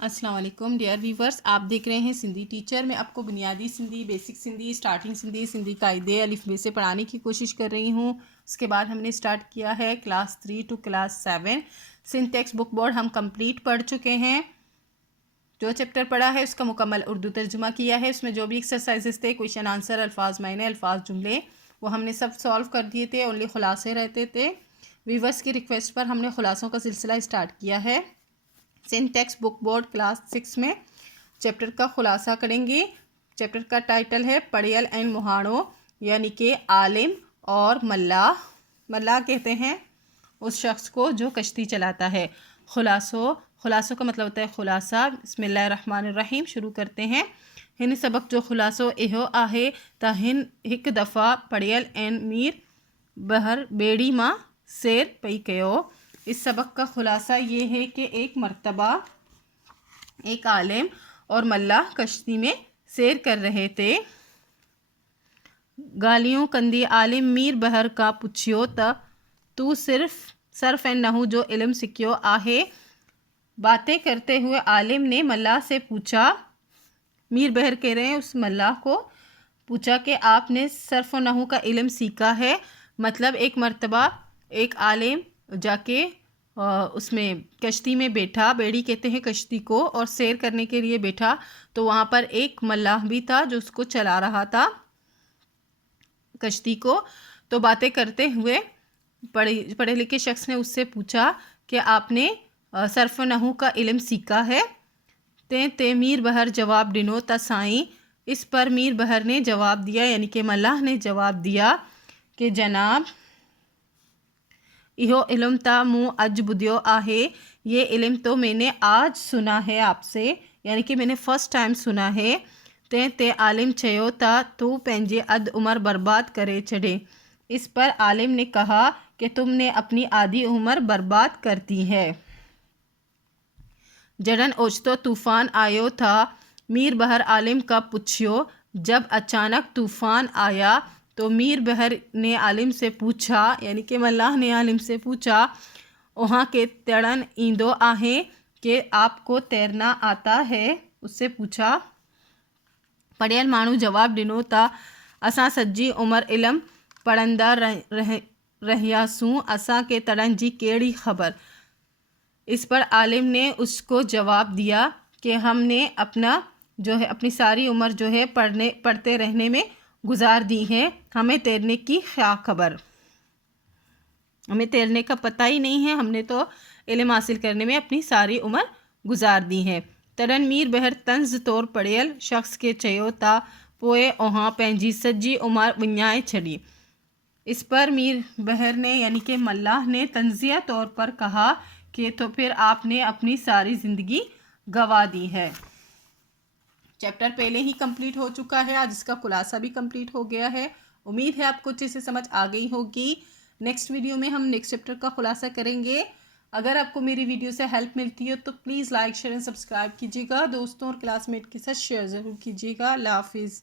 अस्सलाम वालेकुम dear viewers, आप देख रहे हैं सिंधी टीचर। मैं आपको बुनियादी सिंधी, बेसिक सिंधी, स्टार्टिंग सिंधी, सिंधी कायदे अलिफ बे से पढ़ाने की कोशिश कर रही हूँ। उसके बाद हमने स्टार्ट किया है class 3 to class 7। Sindh text book board हम कंप्लीट पढ़ चुके हैं। जो चैप्टर पढ़ा है उसका मुकम्मल उर्दू तर्जुमा किया है। उसमें जो भी एक्सरसाइजेस थे, क्वेश्चन आंसर, अल्फाज मायने, अल्फाज जुमले, वो हमने सब सॉल्व कर दिए थे। ओनली खुलासे रहते थे। व्यूवर्स की रिक्वेस्ट पर हमने खुलासों का सिलसिला स्टार्ट किया है। Sindh text book board class 6 में चैप्टर का खुलासा करेंगे। चैप्टर का टाइटल है पड़ियल एंड मुहाड़ो, यानी कि आलिम और मल्लाह। मल्लाह कहते हैं उस शख्स को जो कश्ती चलाता है। खुलासों का मतलब होता है खुलासा। बिस्मिल्लाहिर्रहमानिर्रहीम शुरू करते हैं। हिन सबक जो खुलासो इहो आहे त हिन हिकु दफ़ा पड़ियल एंड मीर बहर बेड़ी मां सैर पई कयो। इस सबक का खुलासा ये है कि एक मर्तबा एक आलिम और मल्लाह कश्ती में सैर कर रहे थे। गालियों कंदी आलिम मीर बहर का पुछियो त तू सिर्फ सर्फ एंड नहू जो इल्म सिखियो आहे। बातें करते हुए आलिम ने मल्लाह से पूछा, मीर बहर कह रहे हैं उस मल्लाह को, पूछा कि आपने सर्फ और नहू का इल्म सीखा है। मतलब एक मर्तबा एक आलिम जाके उसमें कश्ती में बैठा, बेड़ी कहते हैं कश्ती को, और सैर करने के लिए बैठा। तो वहाँ पर एक मल्लाह भी था जो उसको चला रहा था कश्ती को। तो बातें करते हुए पढ़े लिखे शख्स ने उससे पूछा कि आपने सर्फ नहू का इल्म सीखा है। ते मीर बहर जवाब डिनो ता साईं। इस पर मीर बहर ने जवाब दिया, यानी कि मल्लाह ने जवाब दिया कि जनाब, इहो इल्म ता मूँ अज बुधियो आहे। ये इल्म तो मैंने आज सुना है आपसे, यानी कि मैंने फ़र्स्ट टाइम सुना है। ते आलिम चयो ता तू पंहिंजे अद उम्र बर्बाद करे छॾे। इस पर आलिम ने कहा कि तुमने अपनी आधी उम्र बर्बाद कर दी है। जड़न ओचतो तूफ़ान आयो था। मीर बहर आलिम का पुछियो। जब अचानक तूफ़ान आया तो मीर बहर ने आलिम से पूछा, यानी कि मल्लाह ने आलिम से पूछा, वहाँ के तड़न ईंदो आहे, कि आपको तैरना आता है। उससे पूछा। पढ़ियल माण्हू जवाब ॾिनो था, असां सॼी उम्र इल्म पढ़ंदा रहियासूं, असांखे तड़न जी कहिड़ी ख़बर। इस पर आलिम ने उसको जवाब दिया कि हमने अपनी सारी उम्र जो है पढ़ते रहने में गुजार दी है। हमें तैरने की क्या खबर, हमें तैरने का पता ही नहीं है। हमने तो इल्म हासिल करने में अपनी सारी उम्र गुजार दी है। तड़न मीर बहर तंज़ तौर पढ़ियल शख्स के चयो ता पोए ओहां पंहिंजी सॼी उम्र विञाए छॾी। इस पर मीर बहर ने, यानी कि मल्लाह ने तंज़िया तौर पर कहा कि तो फिर आपने अपनी सारी ज़िंदगी गंवा दी है। चैप्टर पहले ही कंप्लीट हो चुका है, आज इसका खुलासा भी कंप्लीट हो गया है। उम्मीद है आपको अच्छे से समझ आ गई होगी। नेक्स्ट वीडियो में हम नेक्स्ट चैप्टर का खुलासा करेंगे। अगर आपको मेरी वीडियो से हेल्प मिलती हो तो please like share and subscribe कीजिएगा। दोस्तों और क्लासमेट के साथ शेयर ज़रूर कीजिएगा। अल्लाह हाफिज़।